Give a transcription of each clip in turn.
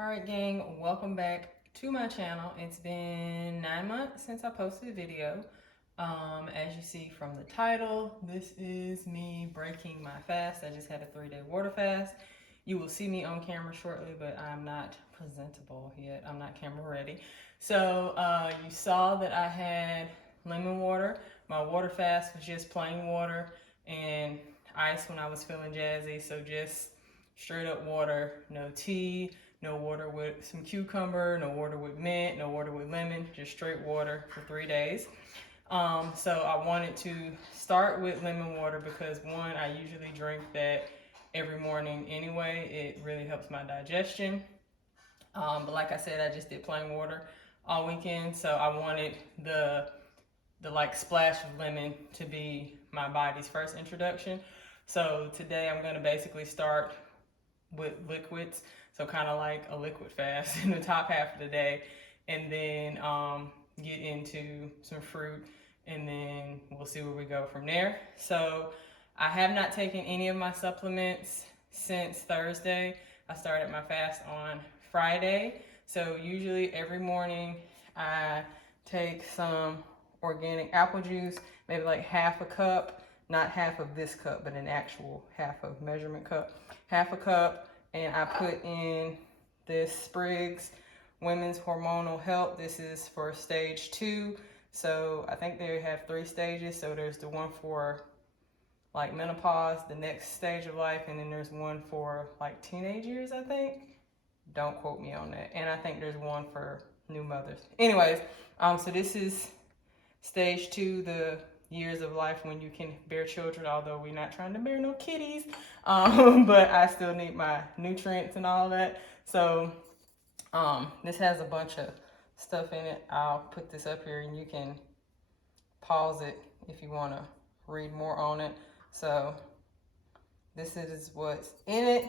Alright gang, welcome back to my channel. It's been 9 months since I posted a video. As you see from the title, this is me breaking my fast. I just had a 3-day water fast. You will see me on camera shortly, but I'm not presentable yet. I'm not camera ready. So you saw that I had lemon water. My water fast was just plain water and ice when I was feeling jazzy. So just straight up water, no tea, no water with some cucumber, no water with mint, no water with lemon, just straight water for 3 days. So I wanted to start with lemon water because one, I usually drink that every morning anyway. It really helps my digestion. But like I said, I just did plain water all weekend. So I wanted the like splash of lemon to be my body's first introduction. So today I'm gonna basically start with liquids. So kind of like a liquid fast in the top half of the day, and then get into some fruit, and then we'll see where we go from there. So I have not taken any of my supplements since Thursday. I started my fast on Friday. So usually every morning I take some organic apple juice, maybe like half a cup, not half of this cup, but an actual half of measurement cup, half a cup. And I put in this Spriggs Women's Hormonal Health. This is for stage 2. So I think they have 3 stages. So there's the one for like menopause, the next stage of life, and then there's one for like teenage years, I think. Don't quote me on that. And I think there's one for new mothers. Anyways, so this is stage 2, the years of life when you can bear children, although we're not trying to bear no kitties, but I still need my nutrients and all that. So this has a bunch of stuff in it. I'll put this up here and you can pause it if you want to read more on it. So this is what's in it.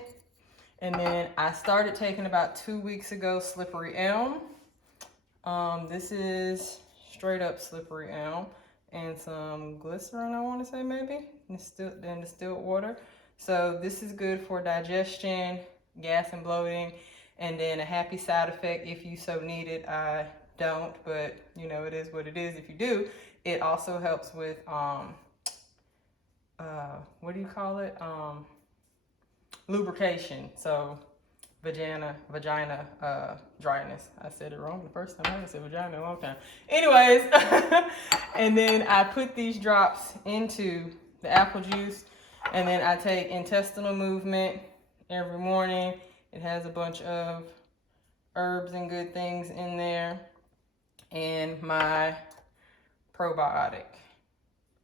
And then I started taking about 2 weeks ago Slippery Elm. This is straight up Slippery Elm and some glycerin, I want to say, maybe, and distilled water. So this is good for digestion, gas and bloating, and then a happy side effect if you so need it. I don't, but you know, it is what it is if you do. It also helps with what do you call it, lubrication. So vagina dryness. I said it wrong the first time. I haven't said vagina in a long time. Anyways, and then I put these drops into the apple juice, and then I take intestinal movement every morning. It has a bunch of herbs and good things in there, and my probiotic.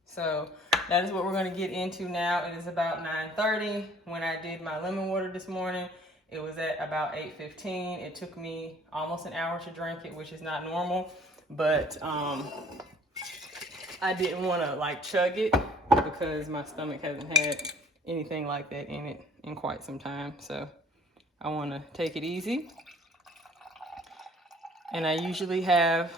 So that is what we're going to get into now. It is about 9:30. When I did my lemon water this morning, it was at about 8:15. It took me almost an hour to drink it, which is not normal, but I didn't want to like chug it because my stomach hasn't had anything like that in it in quite some time. So I want to take it easy. And I usually have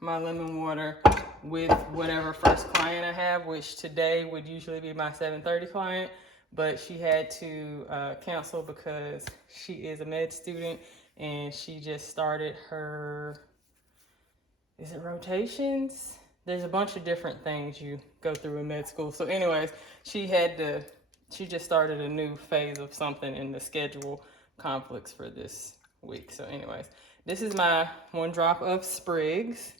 my lemon water with whatever first client I have, which today would usually be my 7:30 client. But she had to cancel because she is a med student and she just started her, is it rotations? There's a bunch of different things you go through in med school. So anyways, she just started a new phase of something in the schedule conflicts for this week. So anyways, this is my 1 drop of Spriggs.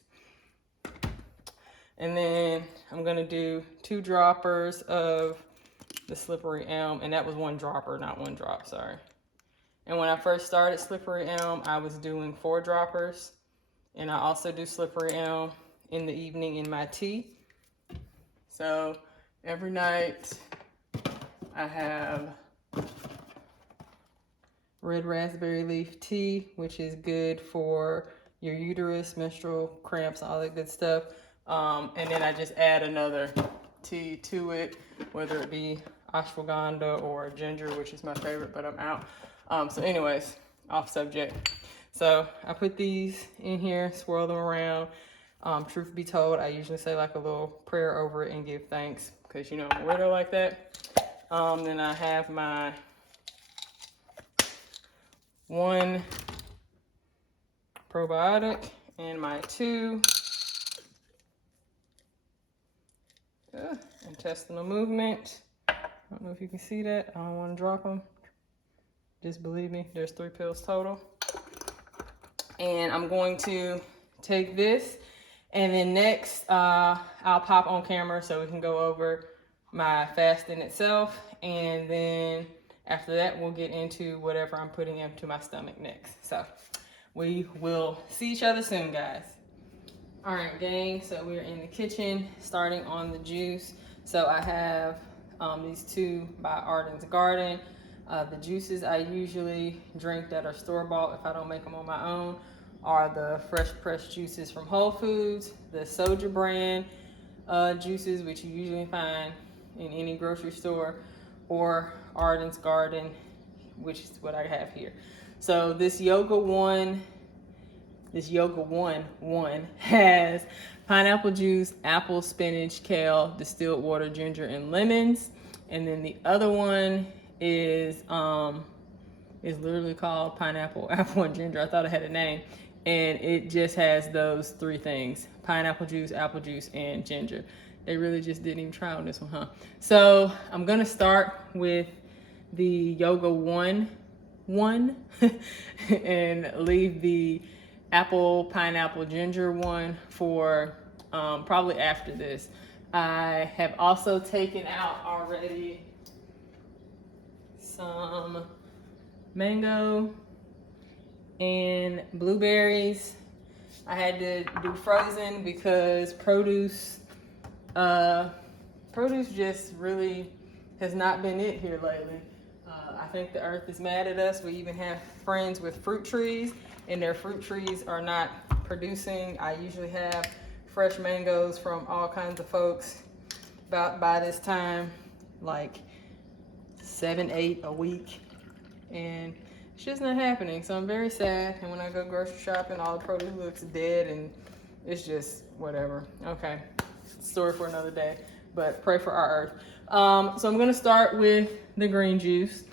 And then I'm gonna do 2 droppers of the Slippery Elm, and that was 1 dropper, not 1 drop, sorry. And when I first started Slippery Elm, I was doing 4 droppers, and I also do Slippery Elm in the evening in my tea. So every night I have red raspberry leaf tea, which is good for your uterus, menstrual cramps, all that good stuff. And then I just add another tea to it, whether it be ashwagandha or ginger, which is my favorite, but I'm out. So anyways, off subject. So I put these in here, swirl them around. Truth be told, I usually say like a little prayer over it and give thanks because, you know, I'm a weirdo like that. Then I have my 1 probiotic and my 2 intestinal movement. I don't know if you can see that. I don't want to drop them. Just believe me, there's 3 pills total. And I'm going to take this, and then next I'll pop on camera so we can go over my fasting itself, and then after that we'll get into whatever I'm putting into my stomach next. So we will see each other soon, guys. All right, gang, so we're in the kitchen starting on the juice. So I have these 2 by Arden's Garden. The juices I usually drink that are store-bought if I don't make them on my own are the fresh pressed juices from Whole Foods, the Soja brand juices, which you usually find in any grocery store, or Arden's Garden, which is what I have here. So this Yoga One has pineapple juice, apple, spinach, kale, distilled water, ginger, and lemons. And then the other one is literally called pineapple, apple, and ginger. I thought it had a name. And it just has those 3 things: pineapple juice, apple juice, and ginger. They really just didn't even try on this one, huh? So I'm gonna start with the Yoga One and leave the apple, pineapple, ginger one for probably after this. I have also taken out already some mango and blueberries. I had to do frozen because produce just really has not been it here lately. I think the earth is mad at us. We even have friends with fruit trees, and their fruit trees are not producing. I usually have fresh mangoes from all kinds of folks about by this time, like 7, 8 a week, and it's just not happening. So I'm very sad. And when I go grocery shopping, all the produce looks dead, and it's just whatever. Okay, story for another day, but pray for our earth. So I'm gonna start with the green juice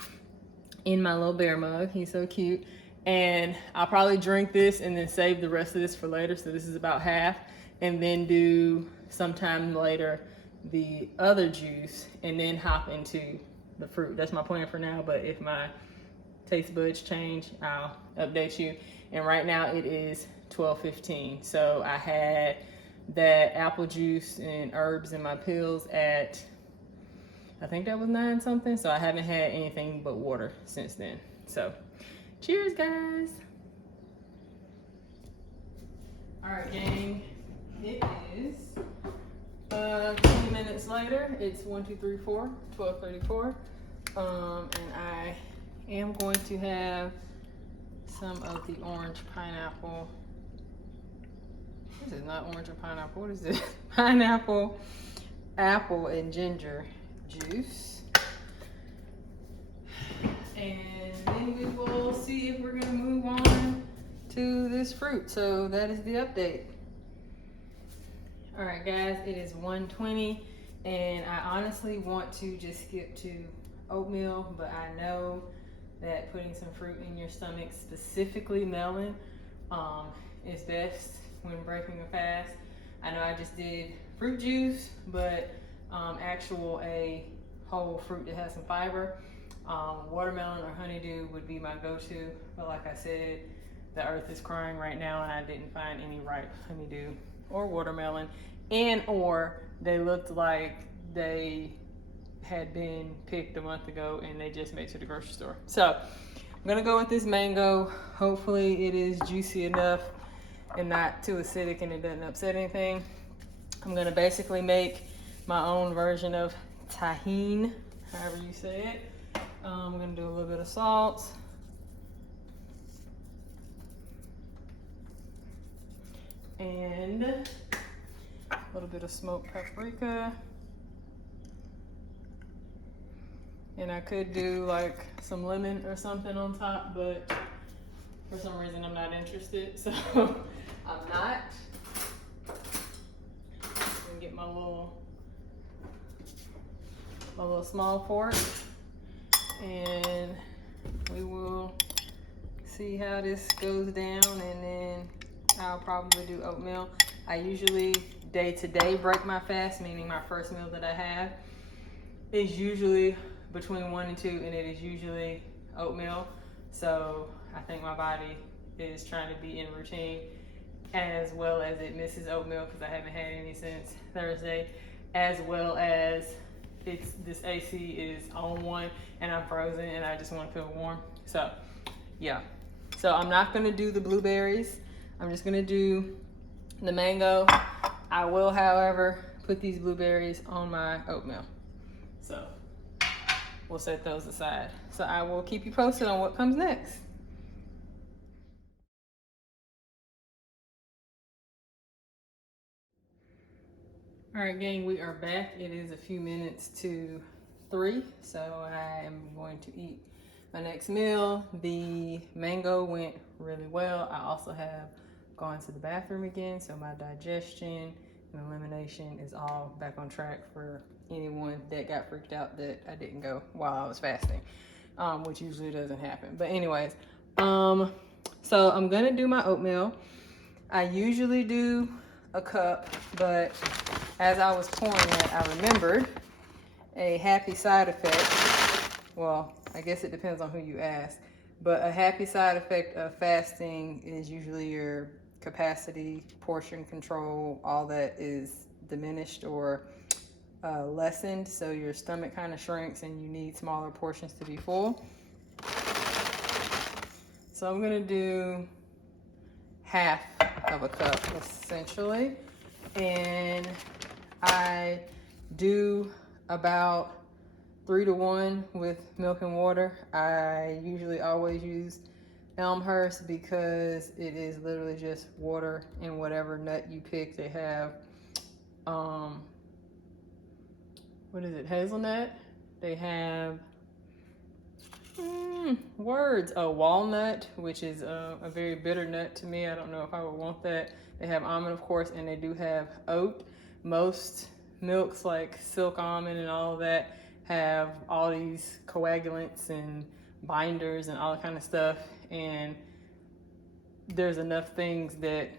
in my little bear mug. He's so cute. And I'll probably drink this and then save the rest of this for later. So this is about half, and then do sometime later the other juice and then hop into the fruit. That's my plan for now, but if my taste buds change, I'll update you. And right now it is 12:15. So I had that apple juice and herbs in my pills at, I think that was 9 something. So I haven't had anything but water since then. So cheers, guys. All right, gang. It is 20 minutes later. It's 1, 2, 3, 4, 12:34. And I am going to have some of the orange pineapple. This is not orange or pineapple. What is this? Pineapple, apple, and ginger juice. And then we will see if we're gonna move on to this fruit. So that is the update. All right, guys, it is 1:20, and I honestly want to just skip to oatmeal, but I know that putting some fruit in your stomach, specifically melon, is best when breaking a fast. I know I just did fruit juice, but a whole fruit that has some fiber. Watermelon or honeydew would be my go-to, but like I said, the earth is crying right now, and I didn't find any ripe honeydew or watermelon, or they looked like they had been picked a month ago and they just made it to the grocery store. So I'm gonna go with this mango. Hopefully it is juicy enough and not too acidic and it doesn't upset anything. I'm gonna basically make my own version of tahini, however you say it. I'm gonna do a little bit of salt. And a little bit of smoked paprika. And I could do like some lemon or something on top, but for some reason I'm not interested, so I'm not. I'm gonna get my little small fork, and we will see how this goes down, and then I'll probably do oatmeal. I usually day-to-day break my fast, meaning my first meal that I have is usually between 1 and 2, and it is usually oatmeal. So I think my body is trying to be in routine, as well as it misses oatmeal because I haven't had any since Thursday, as well as this AC is on 1 and I'm frozen and I just want to feel warm. So yeah, so I'm not gonna do the blueberries. I'm just gonna do the mango. I will, however, put these blueberries on my oatmeal. So we'll set those aside. So I will keep you posted on what comes next. All right, gang, we are back. It is a few minutes to 3, so I am going to eat my next meal. The mango went really well. I also have gone to the bathroom again, so my digestion and elimination is all back on track for anyone that got freaked out that I didn't go while I was fasting, which usually doesn't happen. But anyways, so I'm gonna do my oatmeal. I usually do a cup, but as I was pouring it, I remembered a happy side effect. Well, I guess it depends on who you ask, but a happy side effect of fasting is usually your capacity, portion control, all that is diminished or lessened, so your stomach kind of shrinks and you need smaller portions to be full. So I'm gonna do half of a cup essentially, and I do about 3 to 1 with milk and water. I usually always use Elmhurst because it is literally just water and whatever nut you pick. They have what is it, hazelnut? They have walnut, which is a very bitter nut to me. I don't know if I would want that. They have almond, of course, and they do have oat. Most milks like silk almond and all of that have all these coagulants and binders and all that kind of stuff, and there's enough things that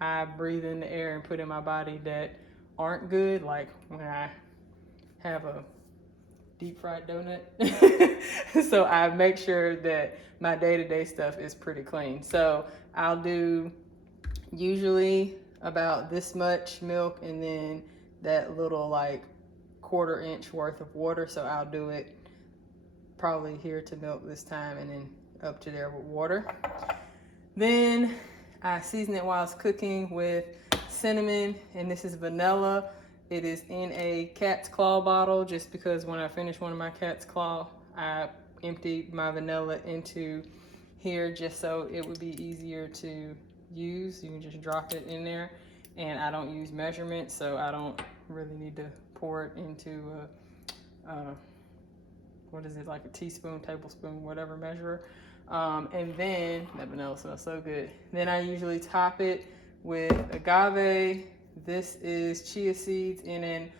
I breathe in the air and put in my body that aren't good, like when I have a deep fried donut. So I make sure that my day-to-day stuff is pretty clean. So I'll do usually about this much milk and then that little like 1/4 inch worth of water. So I'll do it probably here to milk this time and then up to there with water. Then I season it while it's cooking with cinnamon, and this is vanilla. It is in a cat's claw bottle just because when I finished one of my cat's claw, I emptied my vanilla into here just so it would be easier to use. You can just drop it in there, and I don't use measurements, so I don't really need to pour it into what is it, like a teaspoon, tablespoon, whatever measure. And then that vanilla smells so good. Then I usually top it with agave. This is chia seeds in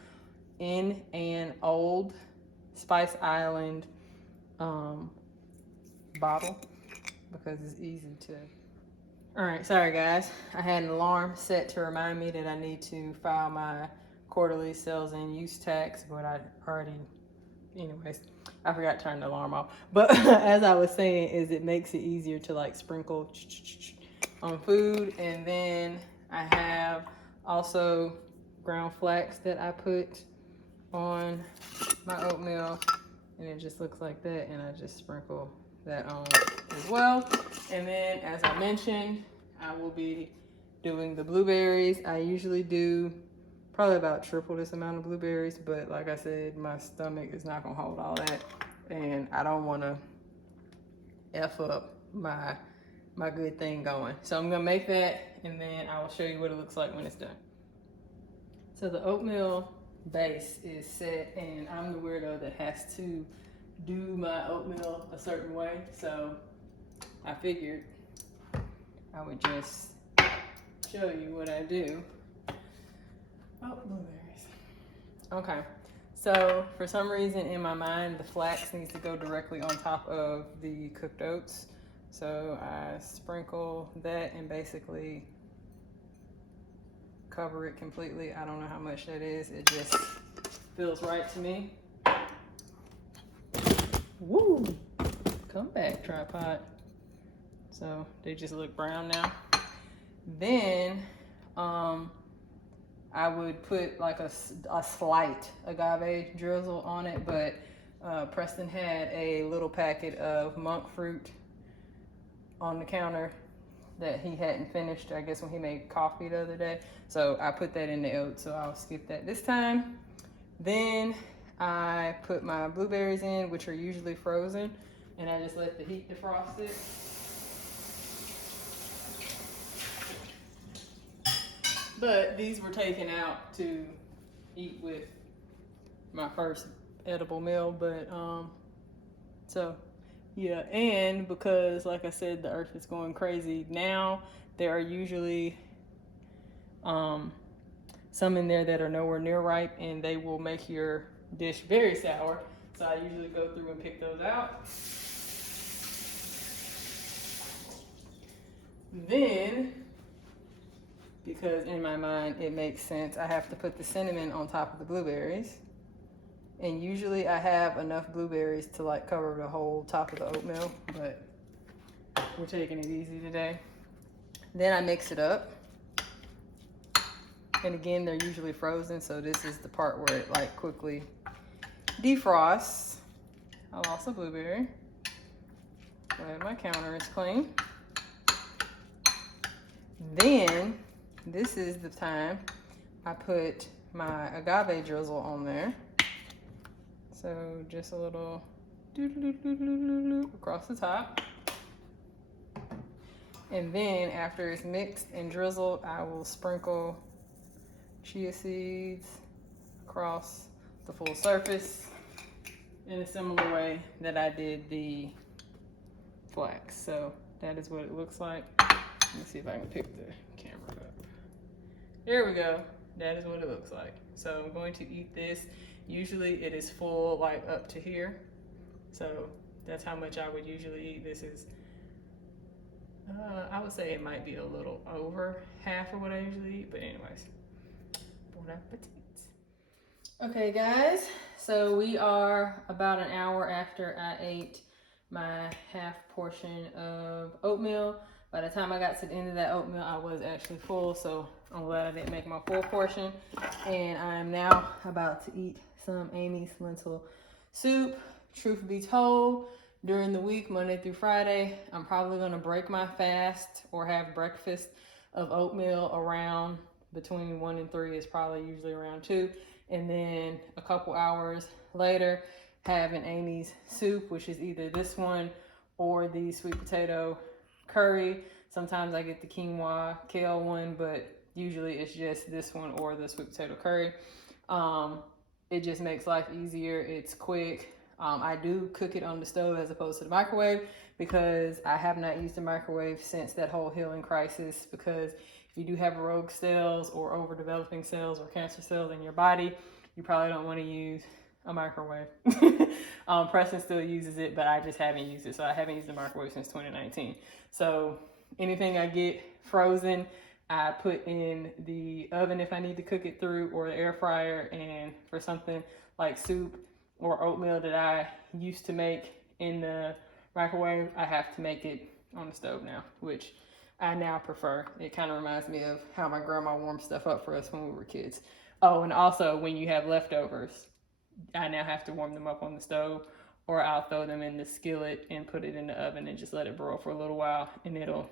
an old Spice Island bottle because it's easy to. All right, sorry guys. I had an alarm set to remind me that I need to file my quarterly sales and use tax, but I already, anyways, I forgot to turn the alarm off. But as I was saying, is it makes it easier to like sprinkle on food. And then I have also ground flax that I put on my oatmeal, and it just looks like that, and I just sprinkle that on as well. And then, as I mentioned, I will be doing the blueberries. I usually do probably about triple this amount of blueberries, but like I said, my stomach is not gonna hold all that, and I don't want to F up my good thing going. So I'm gonna make that, and then I will show you what it looks like when it's done. So the oatmeal base is set, and I'm the weirdo that has to do my oatmeal a certain way, so I figured I would just show you what I do. Oh, blueberries. Okay, so for some reason in my mind, the flax needs to go directly on top of the cooked oats. So I sprinkle that and basically cover it completely. I don't know how much that is. It just feels right to me. Woo! Come back, tripod. So they just look brown now. Then I would put like a slight agave drizzle on it, but Preston had a little packet of monk fruit on the counter that he hadn't finished, I guess, when he made coffee the other day. So I put that in the oat, so I'll skip that this time. Then I put my blueberries in, which are usually frozen, and I just let the heat defrost it. But these were taken out to eat with my first edible meal, but so yeah. And because, like I said, the earth is going crazy now, there are usually some in there that are nowhere near ripe, and they will make your dish very sour. So I usually go through and pick those out. Then, because in my mind it makes sense, I have to put the cinnamon on top of the blueberries. And usually I have enough blueberries to like cover the whole top of the oatmeal, but we're taking it easy today. Then I mix it up. And again, they're usually frozen, so this is the part where it like quickly defrosts. I lost a blueberry. Glad my counter is clean. Then this is the time I put my agave drizzle on there. So just a little across the top. And then after it's mixed and drizzled, I will sprinkle chia seeds across the full surface in a similar way that I did the flax. So that is what it looks like. Let me see if I can pick the camera up. There we go. That is what it looks like. So I'm going to eat this. Usually it is full like up to here. So that's how much I would usually eat. This is, I would say it might be a little over half of what I usually eat, but anyways. Bon appetit. Okay guys, so we are about an hour after I ate my half portion of oatmeal. By the time I got to the end of that oatmeal, I was actually full, so I'm glad I didn't make my full portion. And I'm now about to eat some Amy's lentil soup. Truth be told, during the week, Monday through Friday, I'm probably gonna break my fast or have breakfast of oatmeal around between 1 and 3. It's probably usually around 2. And then a couple hours later, have an Amy's soup, which is either this one or the sweet potato curry. Sometimes I get the quinoa kale one, but usually it's just this one or the sweet potato curry. It just makes life easier. It's quick. I do cook it on the stove as opposed to the microwave because I have not used the microwave since that whole healing crisis, because if you do have rogue cells or overdeveloping cells or cancer cells in your body, you probably don't want to use a microwave. Preston still uses it, but I just haven't used it. So I haven't used the microwave since 2019. So anything I get frozen, I put in the oven if I need to cook it through, or the air fryer. And for something like soup or oatmeal that I used to make in the microwave, I have to make it on the stove now, which I now prefer. It kind of reminds me of how my grandma warmed stuff up for us when we were kids. Oh, and also when you have leftovers, I now have to warm them up on the stove, or I'll throw them in the skillet and put it in the oven and just let it broil for a little while, and it'll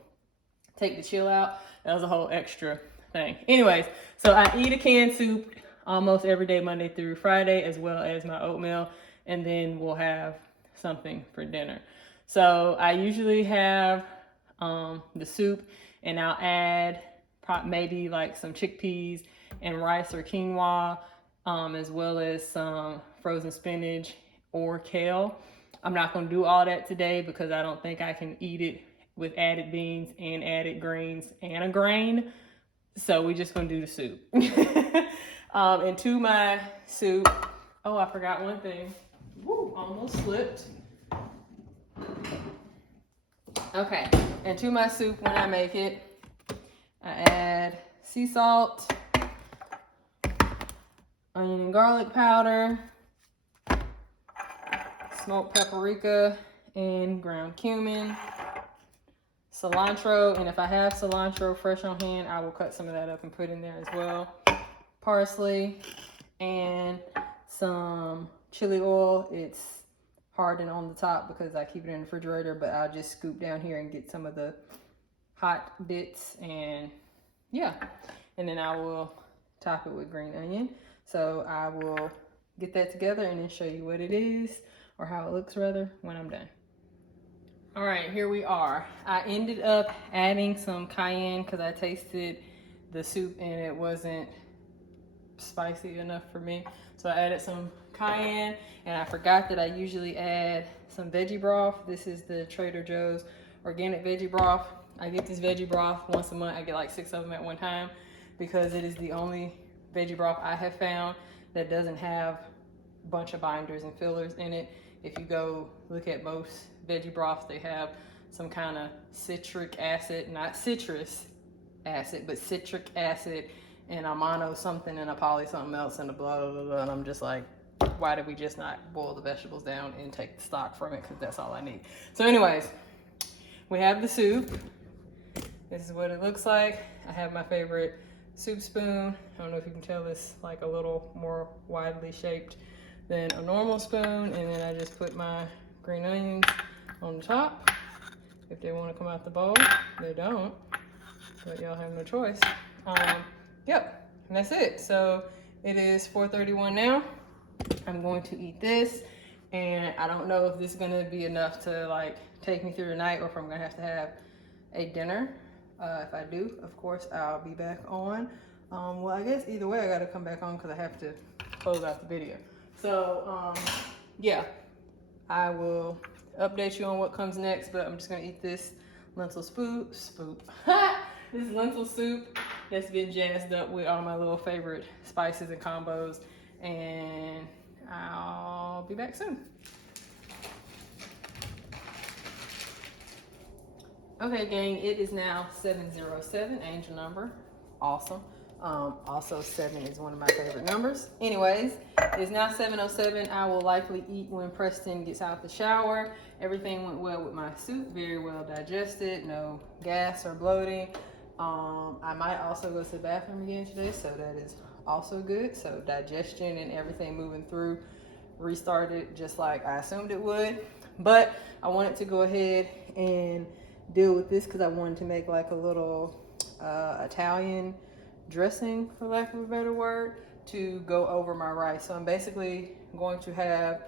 take the chill out. That was a whole extra thing. Anyways, so I eat a canned soup almost every day, Monday through Friday, as well as my oatmeal, and then we'll have something for dinner. So I usually have the soup, and I'll add maybe like some chickpeas and rice or quinoa, as well as some frozen spinach or kale. I'm not going to do all that today because I don't think I can eat it with added beans and added greens and a grain. So we're just going to do the soup. And to my soup, oh, I forgot one thing. Woo, almost slipped. Okay, and to my soup when I make it, I add sea salt, onion and garlic powder, smoked paprika and ground cumin, cilantro, and if I have cilantro fresh on hand, I will cut some of that up and put in there as well. Parsley and some chili oil. It's hardened on the top because I keep it in the refrigerator, but I'll just scoop down here and get some of the hot bits, and yeah, and then I will top it with green onion. So I will get that together and then show you what it is, or how it looks rather, when I'm done. All right, here we are. I ended up adding some cayenne because I tasted the soup and it wasn't spicy enough for me. So I added some cayenne, and I forgot that I usually add some veggie broth. This is the Trader Joe's organic veggie broth. I get this veggie broth once a month. I get like 6 of them at one time because it is the only veggie broth I have found that doesn't have a bunch of binders and fillers in it. If you go look at most veggie broths, they have some kind of citric acid, not citrus acid, but citric acid, and a mono something and a poly something else and a blah, blah, blah, blah. And I'm just like, why did we just not boil the vegetables down and take the stock from it? Because that's all I need. So anyways, we have the soup. This is what it looks like. I have my favorite soup spoon. I don't know if you can tell, this like a little more widely shaped than a normal spoon. And then I just put my green onions on the top. If they want to come out the bowl, they don't, but y'all have no choice. Yep, and that's it. So it is 4:31 now. I'm going to eat this, and I don't know if this is gonna be enough to like take me through the night, or if I'm gonna have to have a dinner. If I do, of course, I'll be back on. Well, I guess either way, I gotta come back on because I have to close out the video. So yeah, I will update you on what comes next, but I'm just gonna eat this lentil soup. This lentil soup that's been jazzed up with all my little favorite spices and combos, and I'll be back soon. Okay, gang, it is now 7:07, angel number, awesome. Also 7 is one of my favorite numbers. Anyways, it's now 7:07. I will likely eat when Preston gets out the shower. Everything went well with my soup, very well digested, no gas or bloating. I might also go to the bathroom again today, so that is also good. So digestion and everything moving through restarted just like I assumed it would. But I wanted to go ahead and deal with this because I wanted to make like a little Italian dressing, for lack of a better word, to go over my rice. So I'm basically going to have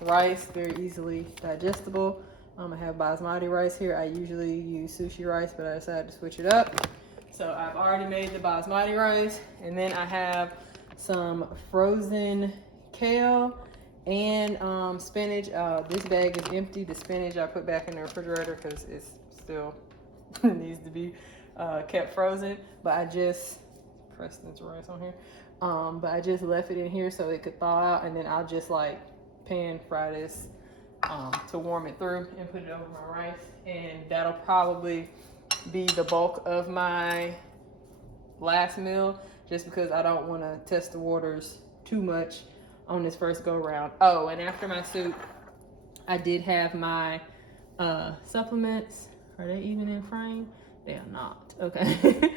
rice, very easily digestible. I have basmati rice here. I usually use sushi rice, but I decided to switch it up. So I've already made the basmati rice, and then I have some frozen kale and spinach. This bag is empty. The spinach I put back in the refrigerator because it's still needs to be kept frozen. But I just, Preston's rice on here. But I just left it in here so it could thaw out, and then I'll just like pan fry this to warm it through and put it over my rice, and that'll probably be the bulk of my last meal, just because I don't want to test the waters too much on this first go round. Oh, and after my soup, I did have my supplements. Are they even in frame? They are not. Okay.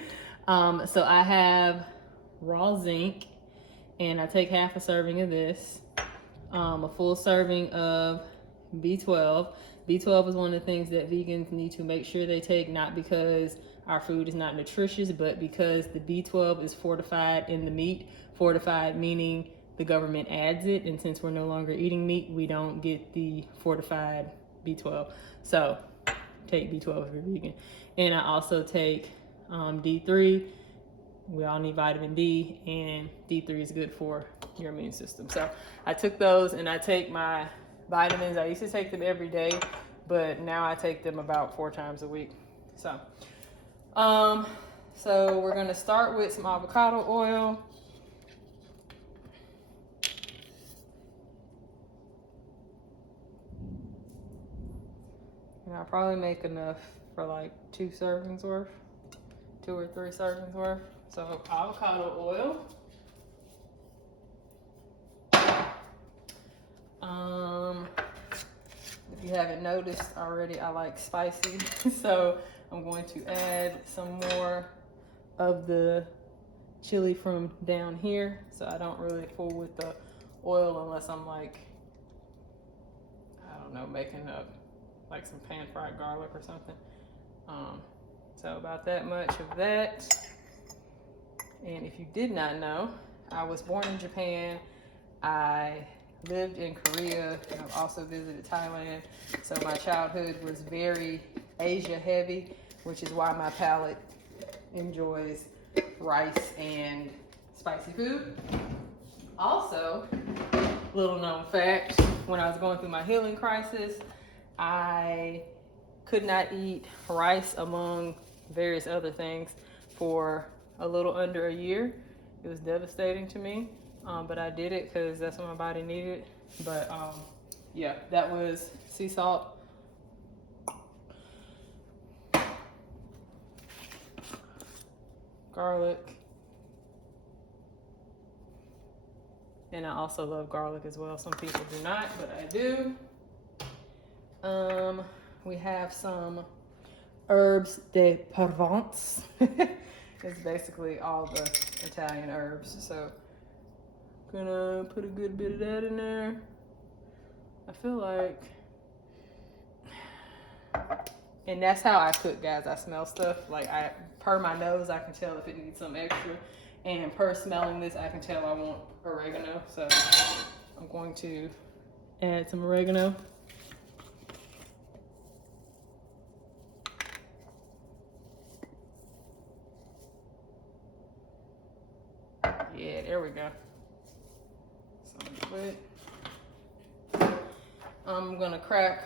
So I have raw zinc, and I take half a serving of this, a full serving of B12. B12 is one of the things that vegans need to make sure they take, not because our food is not nutritious, but because the B12 is fortified in the meat. Fortified meaning the government adds it, and since we're no longer eating meat, we don't get the fortified B12. So take B12 if you're vegan. And I also take D3. We all need vitamin D, and D3 is good for your immune system. So I took those, and I take my vitamins. I used to take them every day, but now I take them about 4 times a week. So we're gonna start with some avocado oil. And And I'll probably make enough for like 2 servings worth, 2 or 3 servings worth. So avocado oil. If you haven't noticed already, I like spicy. So I'm going to add some more of the chili from down here. So I don't really fool with the oil unless I'm like, I don't know, making up like some pan fried garlic or something. So about that much of that. And if you did not know, I was born in Japan. I lived in Korea, and I've also visited Thailand. So my childhood was very Asia heavy, which is why my palate enjoys rice and spicy food. Also, little known fact, when I was going through my healing crisis, I could not eat rice among various other things for a little under a year. It was devastating to me, but I did it because that's what my body needed. But yeah, that was sea salt, garlic, and I also love garlic as well. Some people do not, but I do. We have some herbes de Provence. It's basically all the Italian herbs. So gonna put a good bit of that in there. I feel like, and that's how I cook, guys. I smell stuff. Like per my nose, I can tell if it needs some extra. And per smelling this, I can tell I want oregano. So I'm going to add some oregano. Yeah, there we go. I'm gonna crack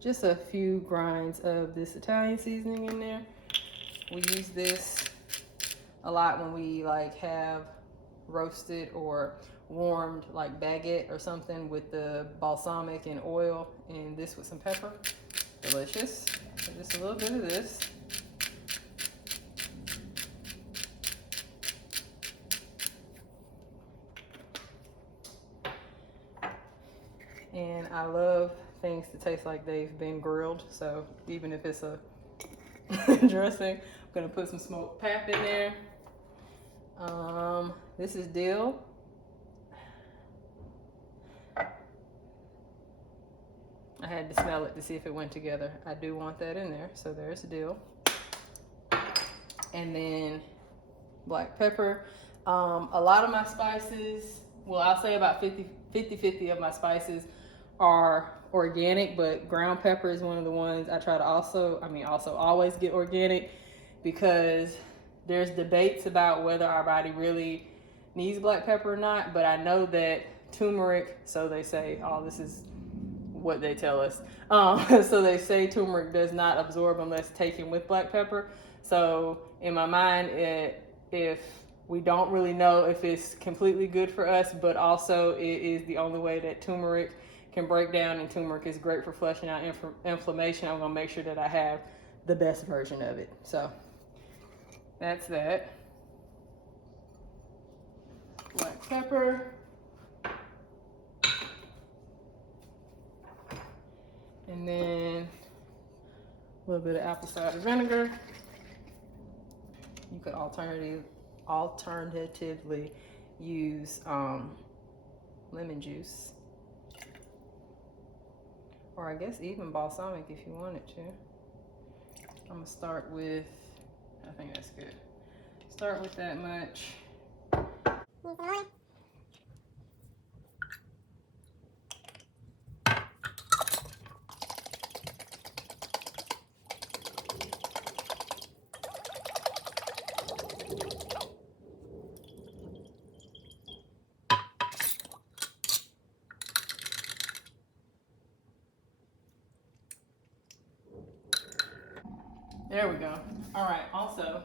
just a few grinds of this Italian seasoning in there. We use this a lot when we like have roasted or warmed like baguette or something with the balsamic and oil, and this with some pepper. Delicious. So just a little bit of this. And I love things to taste like they've been grilled. So even if it's a dressing, I'm gonna put some smoked pap in there. This is dill. I had to smell it to see if it went together. I do want that in there. So there's dill. And then black pepper. A lot of my spices, well, I'll say about 50-50 of my spices are organic, but ground pepper is one of the ones I try to also always get organic, because there's debates about whether our body really needs black pepper or not. But I know that turmeric, so they say, this is what they tell us. So they say turmeric does not absorb unless taken with black pepper. So in my mind, if we don't really know if it's completely good for us, but also it is the only way that turmeric can break down, and turmeric is great for flushing out inflammation, I'm gonna make sure that I have the best version of it. So that's that. Black pepper. And then a little bit of apple cider vinegar. You could alternatively use lemon juice, or I guess even balsamic if you wanted to. I'm gonna start with, I think that's good. Start with that much. There we go. All right, also,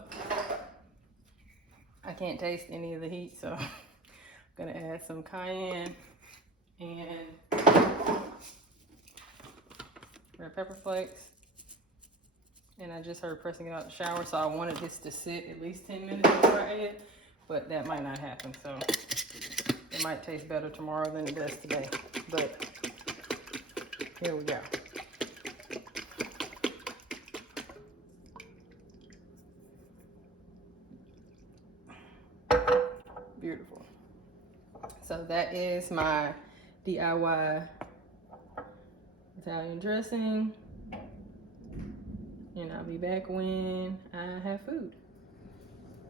I can't taste any of the heat, so I'm gonna add some cayenne and red pepper flakes. And I just heard Preston get out the shower, so I wanted this to sit at least 10 minutes before I ate, but that might not happen. So it might taste better tomorrow than it does today. But here we go. Beautiful. So that is my DIY Italian dressing. And I'll be back when I have food.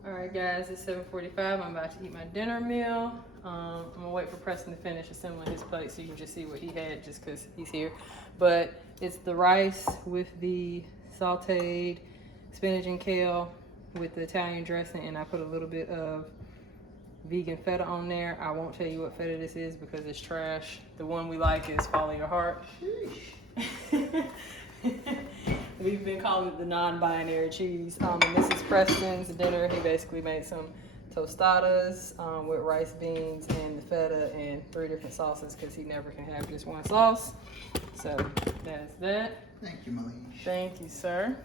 All right, guys, it's 7:45. I'm about to eat my dinner meal. I'm gonna wait for Preston to finish assembling his plate so you can just see what he had just because he's here. But it's the rice with the sauteed spinach and kale with the Italian dressing, and I put a little bit of vegan feta on there. I won't tell you what feta this is because it's trash. The one we like is Follow Your Heart. We've been calling it the non-binary cheese. And this is Preston's dinner. He basically made some tostadas with rice, beans, and the feta and 3 different sauces because he never can have just one sauce. So that's that. Thank you, Malish. Thank you, sir.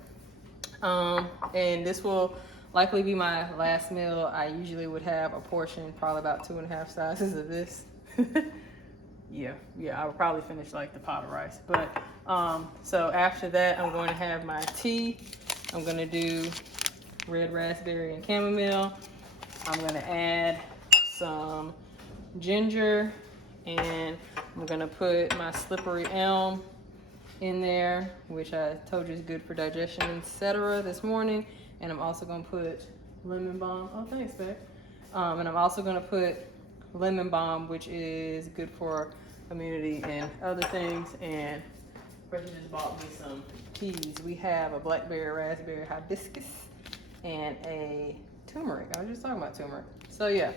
And this will likely be my last meal. I usually would have a portion, probably about 2.5 sizes of this. Yeah, I would probably finish like the pot of rice. But so after that, I'm going to have my tea. I'm gonna do red raspberry and chamomile. I'm gonna add some ginger, and I'm gonna put my slippery elm in there, which I told you is good for digestion, etc. this morning. And I'm also gonna put lemon balm. Oh, thanks, babe. And I'm also gonna put lemon balm, which is good for immunity and other things. And Preston just bought me some teas. We have a blackberry raspberry hibiscus and a turmeric. I was just talking about turmeric. So yeah,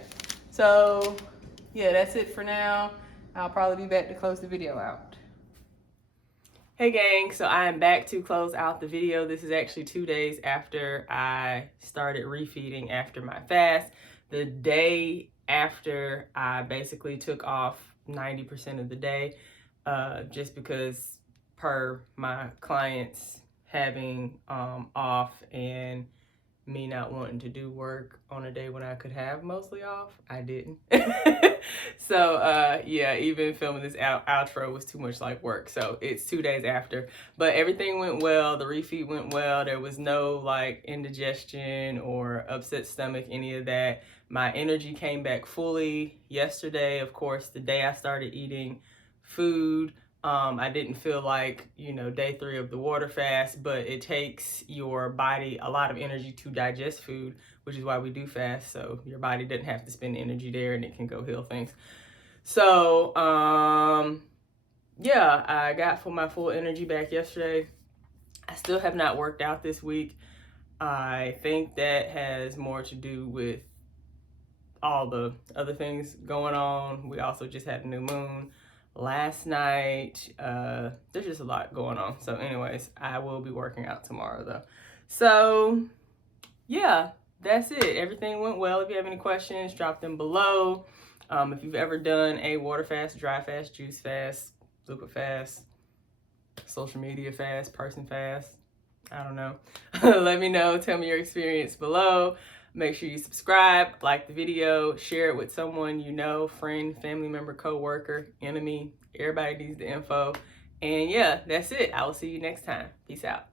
that's it for now. I'll probably be back to close the video out. Hey gang, so I am back to close out the video. This is actually 2 days after I started refeeding after my fast. The day after I basically took off 90% of the day, just because per my clients having off and me not wanting to do work on a day when I could have mostly off, I didn't. So yeah, even filming this outro was too much like work. So it's 2 days after, but everything went well. The refeed went well. There was no like indigestion or upset stomach, any of that. My energy came back fully yesterday. Of course, the day I started eating food, I didn't feel like, day 3 of the water fast, but it takes your body a lot of energy to digest food, which is why we do fast. So your body doesn't have to spend energy there and it can go heal things. So, yeah, I got my full energy back yesterday. I still have not worked out this week. I think that has more to do with all the other things going on. We also just had a new moon last night. There's just a lot going on. So anyways, I will be working out tomorrow though. So yeah, that's it. Everything went well. If you have any questions, drop them below. If you've ever done a water fast, dry fast, juice fast, liquid fast, social media fast, person fast, I don't know. Let me know. Tell me your experience below. Make sure you subscribe, like the video, share it with someone you know, friend, family member, co-worker, enemy. Everybody needs the info. And yeah, that's it. I will see you next time. Peace out.